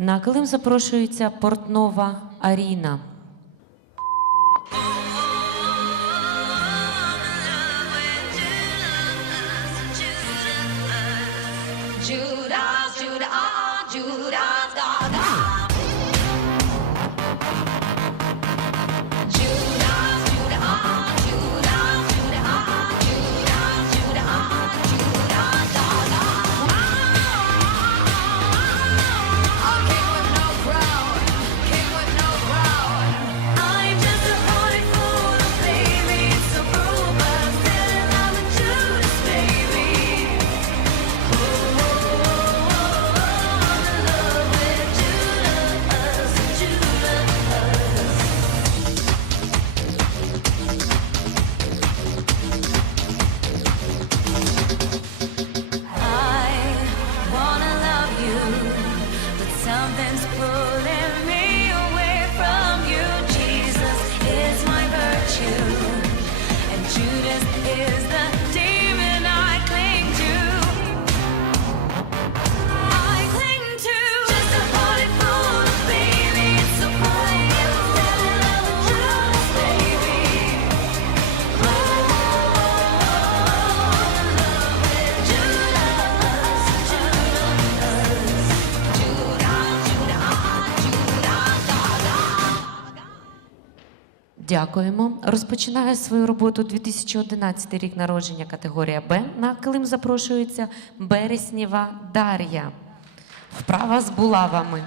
На клим запрошується Портнова Аріна. Judah, Judah, Judah, Дякуємо. Розпочинає свою роботу 2011 рік народження категорія Б. На Клим запрошується Береснєва Дар'я. Вправа з булавами.